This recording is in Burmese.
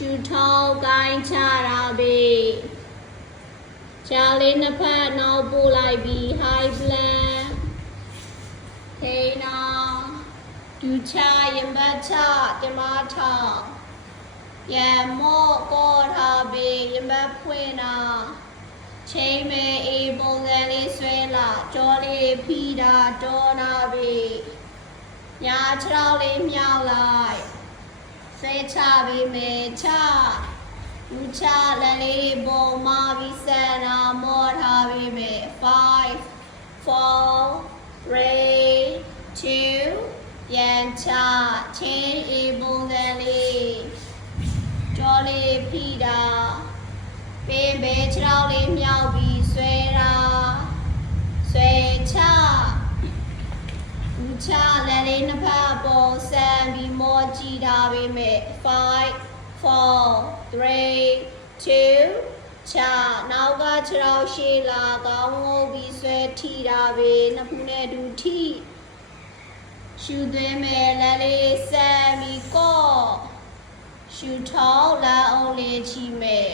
ရှူထောက်ကိုင်းချတာပဲချာလေးနှစ်ဖက်နောက်ပို့လိုက်ပြီး high blend ခေနောင်ဒူချရင်ဘတ်ချတမထောက်ရမော့ကောထားပြီးရင်ဘတ်ဖွင့်တာချိန်မဲအေးပုံစံလေးဆွဲလာကြောလေးဖီတာတော်နာပြီညာခြေထောက်လေးမြောက်လိုက် ဆွဲချပြီးမဲချလူချလက်လေးပုံမပြီးစံနာမောထားပြီးမဲ5 4 3 2ရန်ချချင်းအေးပုံစံလေးကြောလေးဖီတာပင်ပဲခြေထောက်လေးမြောက်ပြီးဆွဲတာဆွဲချဦးချလက်လေးနှစ်ဖက်ပေါ်ဆန်ပြီး မောကြည့်တာပဲမဲ့5 4 3 2ချနောက်ကခြေထောက်ရှေ့လာကောင်းငုပ်ပြီးဆွဲထိတာပဲနှစ်ဖူးနဲ့တူထိရှူသွင်းမဲ့လက်လေးဆန်ပြီးကော့ရှူထောက်လက်အောင်လေးချီမဲ့